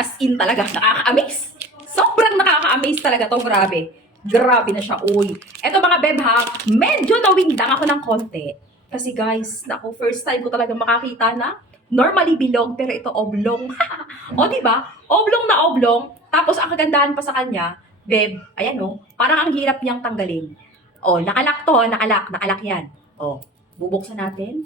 As in talaga, nakaka-amaze. Sobrang nakaka-amaze talaga to, grabe. Grabe na siya, uy. Eto mga beb ha, medyo nawindang ako ng konti. Kasi guys, naku, first time ko talaga makakita na normally bilog, pero ito oblong. O, diba? Oblong na oblong. Tapos, ang kagandahan pa sa kanya, beb, ayan o, parang ang hirap niyang tanggalin. O, nakalak to, nakalak yan. O, bubuksan natin.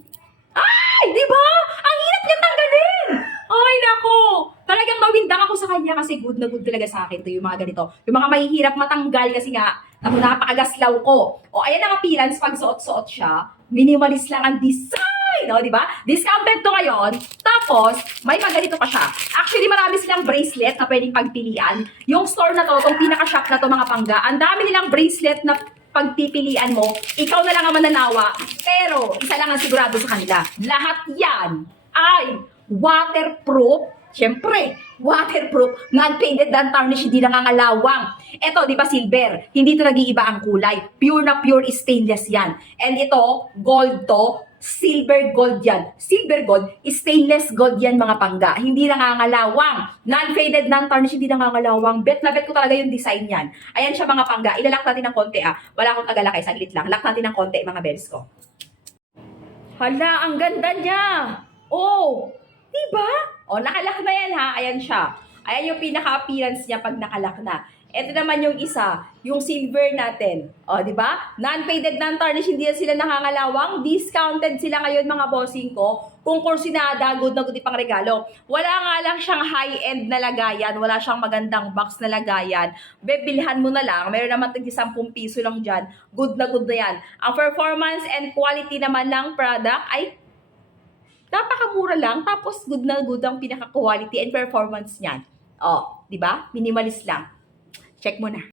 Ay, di ba? Ang hirap niyang tanggalin! Ay, nako! Talagang nawindang ako sa kanya kasi good na good talaga sa akin to yung mga ganito. Yung mga mahihirap matanggal kasi nga, ako napakagaslaw ko. O, ayan ang appearance pag suot-suot siya. Minimalist lang ang design. O, di ba? Discounted to ngayon. Tapos, may maganito pa siya. Actually, marami silang bracelet na pwedeng pagpilian. Yung store na to, itong pinaka-shop na to mga pangga, ang dami nilang bracelet na pagpipilian mo, ikaw na lang ang mananawa. Pero, isa lang ang sigurado sa kanila. Lahat yan ay waterproof. Siyempre, waterproof, non-faded, non-tarnish, hindi nangangalawang. Ito, di ba silver? Hindi ito nag-iiba ang kulay. Pure na pure stainless yan. And ito, gold to, silver gold yan. Silver gold, stainless gold yan mga pangga. Hindi nangangalawang. Non-faded, non-tarnish, hindi nangangalawang. Bet na bet ko talaga yung design yan. Ayan siya mga pangga. Ilalak natin ng konti ah. Wala akong tagalakay, saglit lang. Lock natin ng konti mga bebs ko. Hala, ang ganda niya. Oh, diba? O, nakalak na yan ha. Ayan siya. Ayan yung pinaka-appearance niya pag nakalak na. Ito naman yung isa, yung silver natin. O, di ba? Non-faded, non-tarnish, hindi sila nakangalawang. Discounted sila ngayon mga bossing ko. Kung kursinada, good na good pang regalo. Wala nga lang siyang high-end na lagayan. Wala siyang magandang box na lagayan. Bebilhan mo na lang. Meron naman tig 10 piso lang dyan. Good na yan. Ang performance and quality naman ng product ay napakamura lang, tapos good na good ang pinaka-quality and performance niyan. Oh, di ba? Minimalist lang. Check mo na.